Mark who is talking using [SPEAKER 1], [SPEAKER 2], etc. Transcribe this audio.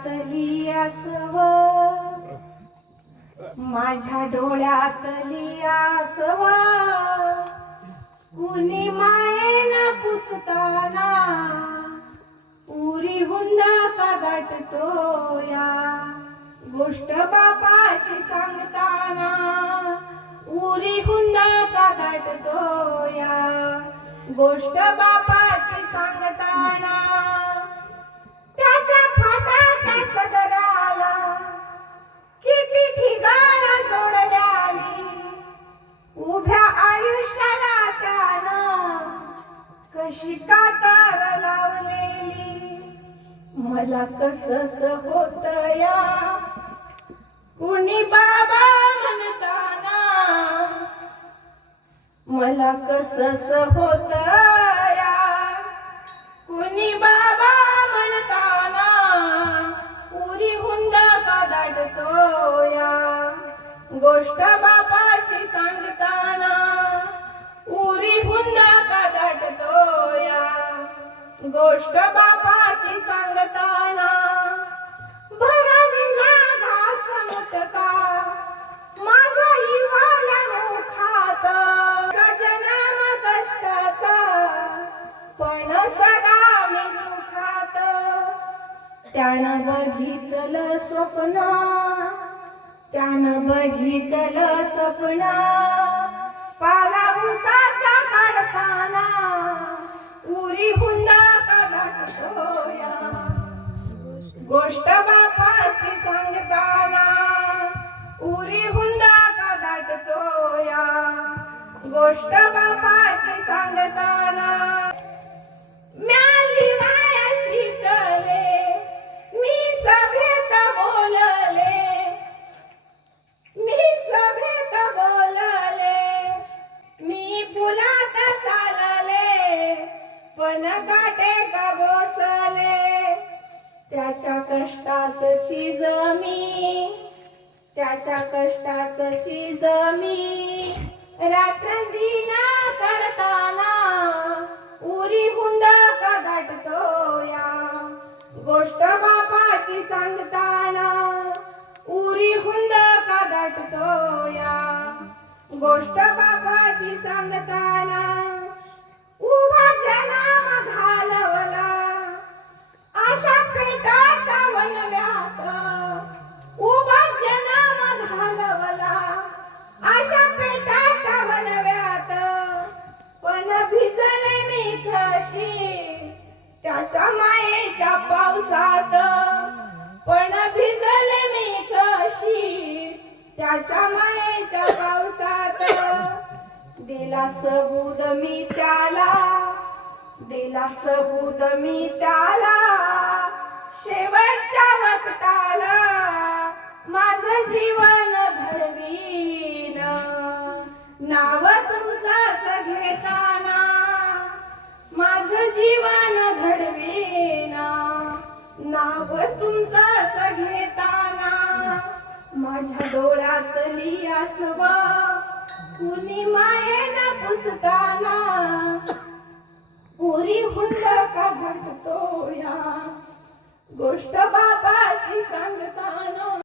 [SPEAKER 1] डोळ्यातली असव माझ्या डोळ्यातली असव कुणी मायेना पुसताना उरी हुंद का दाटतो या गोष्ट बापाची सांगताना उरी हुंद का दाटतो या गोष्ट बापाची सांगताना कशी कातार लावलेली. मला कसस होत या कुणी बाबा म्हणताना? मला कसस होत या कुणी बाबा म्हणताना? पुरी हुंद का दाटतो या गोष्ट बापाची सांगता गोष्ट बापाची सांगताना. भरविला घासमत का? माझ्या इवाल्या खात जन्म कष्टाचा. पण सदा मी सुखात. त्यानं बघितलं स्वप्न त्यानं बघितलं स्वप्न. पाला भुसाचा काढताना गोष्ट बापाची सांगताना. म्याली माया शिकले मी सभेत बोलले. मी सभेत बोलले मी फुलात चालले पण काटे का बोचले. त्याच्या कष्टाच चीज मी त्याच्या कष्टाच चीज मी. रात्रंदिन करताना उरी हुंदा का दाटतो या गोष्ट बापाची सांगताना उरी हुंद का दाटतो या गोष्ट बापाची सांगताना उभा जनाम घालवला. आशा पेटात वनव्यात उभा जनाम घालवला. आशा पेटात वनव्यात पण भिजले मी कशी त्याच्या मायेच्या पावसात पण भिजले मी कशी. त्याच्या मायेच्या पावसात दिला सबूद मी त्याला. दिला सबूद मी त्याला. शेवटच्या वक्ताला माझ जीवन नाव तुमचाच घेताना. माझ्या डोळ्यातली आसव कुणी मायेन पुसताना. पुरी हुंद का घडतो या गोष्ट बापाची सांगताना.